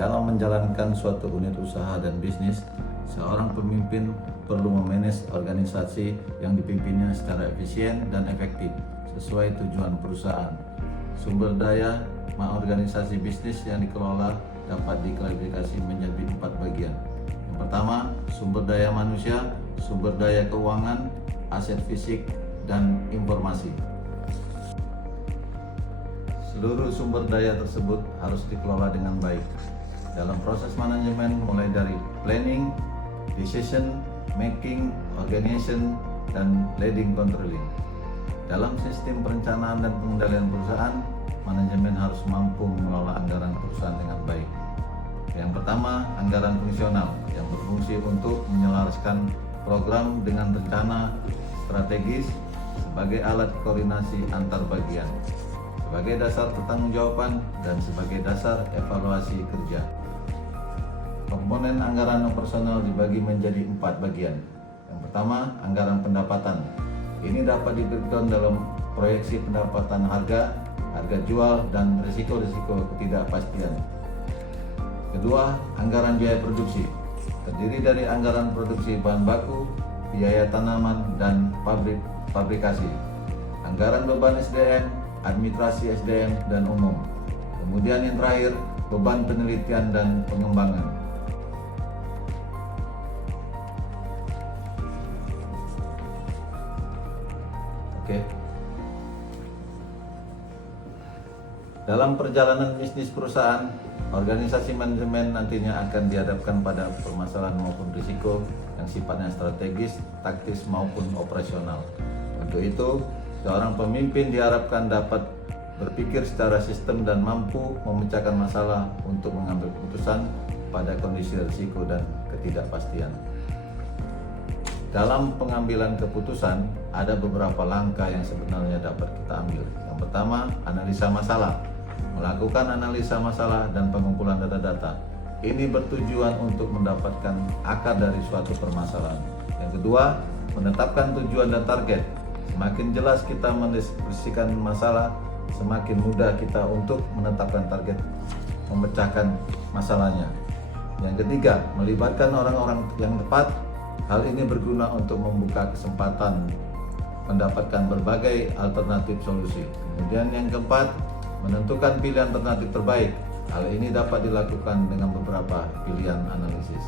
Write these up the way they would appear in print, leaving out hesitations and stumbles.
Dalam menjalankan suatu unit usaha dan bisnis, seorang pemimpin perlu memanage organisasi yang dipimpinnya secara efisien dan efektif sesuai tujuan perusahaan. Sumber daya organisasi bisnis yang dikelola dapat diklasifikasi menjadi 4 bagian. Yang pertama, sumber daya manusia, sumber daya keuangan, aset fisik, dan informasi. Seluruh sumber daya tersebut harus dikelola dengan baik. Dalam proses manajemen mulai dari planning, decision making, organization, dan leading controlling. Dalam sistem perencanaan dan pengendalian perusahaan, manajemen harus mampu mengelola anggaran perusahaan dengan baik. Yang pertama, anggaran fungsional yang berfungsi untuk menyelaraskan program dengan rencana strategis sebagai alat koordinasi antar bagian, sebagai dasar pertanggungjawaban, dan sebagai dasar evaluasi kerja. Komponen anggaran operasional dibagi menjadi 4 bagian. Yang pertama, anggaran pendapatan. Ini dapat di-breakdown dalam proyeksi pendapatan harga jual, dan risiko-risiko ketidakpastian. Kedua, anggaran biaya produksi. Terdiri dari anggaran produksi bahan baku, biaya tanaman, dan fabrikasi. Anggaran beban SDM, administrasi SDM, dan umum. Kemudian yang terakhir, beban penelitian dan pengembangan. Dalam perjalanan bisnis perusahaan, organisasi manajemen nantinya akan dihadapkan pada permasalahan maupun risiko yang sifatnya strategis, taktis, maupun operasional. Untuk itu, seorang pemimpin diharapkan dapat berpikir secara sistem dan mampu memecahkan masalah untuk mengambil keputusan pada kondisi risiko dan ketidakpastian. Dalam pengambilan keputusan, ada beberapa langkah yang sebenarnya dapat kita ambil. Yang pertama, analisa masalah. Melakukan analisa masalah dan pengumpulan data-data. Ini bertujuan untuk mendapatkan akar dari suatu permasalahan. Yang kedua, menetapkan tujuan dan target. Semakin jelas kita mendeskripsikan masalah, semakin mudah kita untuk menetapkan target memecahkan masalahnya. Yang ketiga, melibatkan orang-orang yang tepat. Hal ini berguna untuk membuka kesempatan mendapatkan berbagai alternatif solusi. Kemudian yang keempat, menentukan pilihan alternatif terbaik. Hal ini dapat dilakukan dengan beberapa pilihan analisis.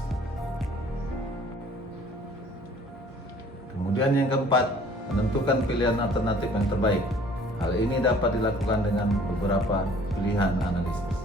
Kemudian yang keempat, menentukan pilihan alternatif yang terbaik. Hal ini dapat dilakukan dengan beberapa pilihan analisis.